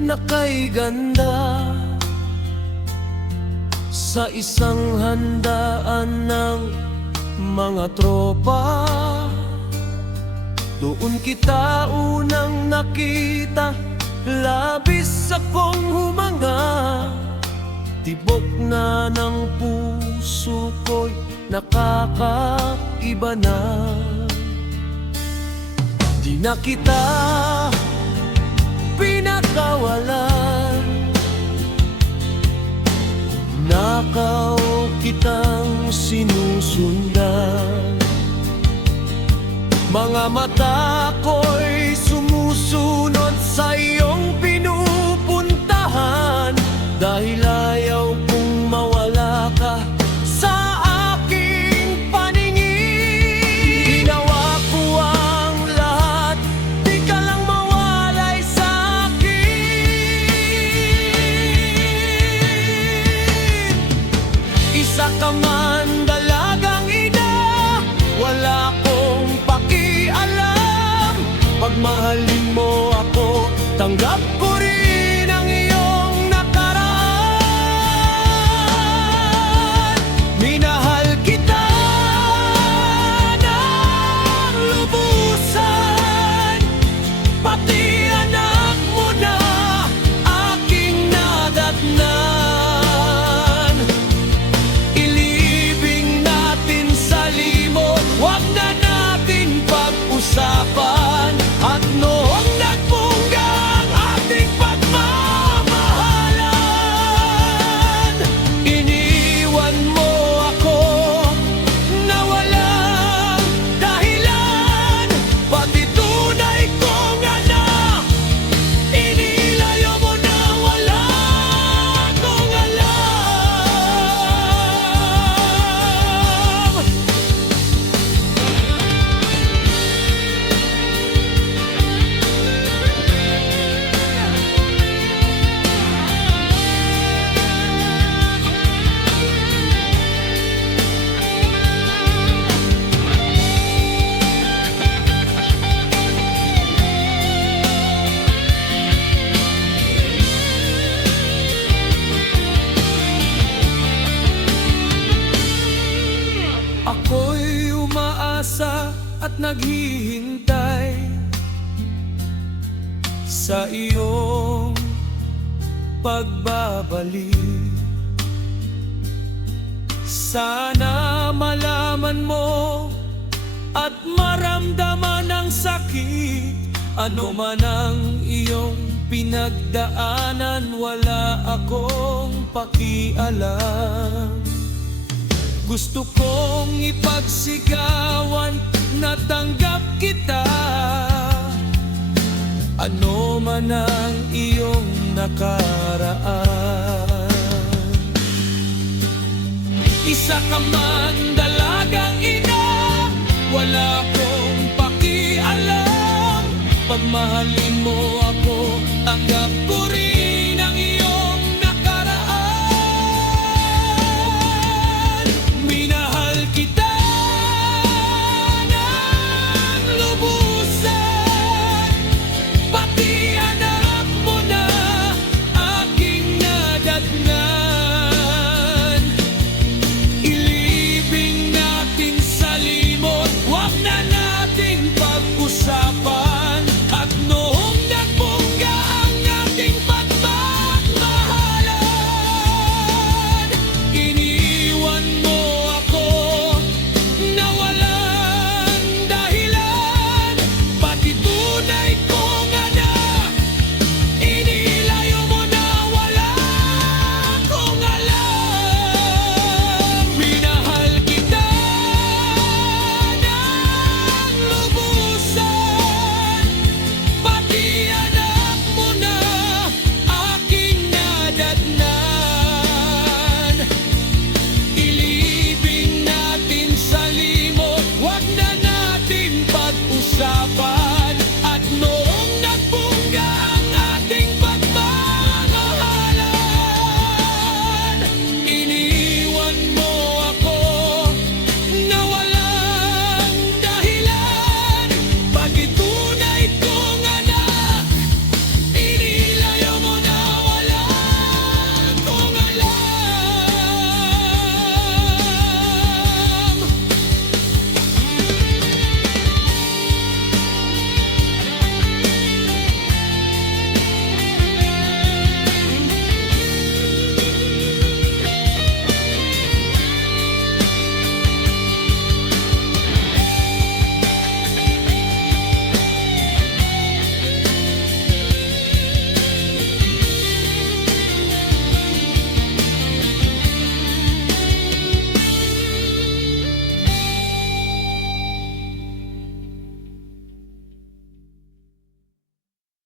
na kay ganda sa isang handaan ng mga tropa. Doon kita unang nakita, labis akong humanga. Tibok na ng puso ko'y nakakaiba na. Di na kita pinakawalan, nakaw kitang sinusundan. Mga mata ko'y sumusunod sa iyong pinupuntahan, dahil ayaw kong mawala ka sa aking paningin. Ginawa ko ang lahat, di ka lang mawalay sa akin. Isa ka man dalagang ina, wala akong pakialam. Pagmahalin mo ako, tanggap ko rin ang iyong nakaraan. Minahal kita ng lubusan, pati anak mo na aking nadatnan. Ilibing natin sa limot, wag na natin pag-usapan. At noong nagbungga ang ating pagmamahalan, iniwan mo ako na walang dahilan. Pati tunay kong anak, inilayo mo na wala akong alam. Ako'y umaasa at naghihintay sa iyong pagbabalik. Sana malaman mo at maramdaman ang sakit. Ano man ang iyong pinagdaanan, wala akong pakialam. Gusto kong ipagsigawan na tanggap kita, ano man ang iyong nakaraan. Isa ka man dalagang ina, wala akong pakialam. Pagmahalin mo ako, tanggap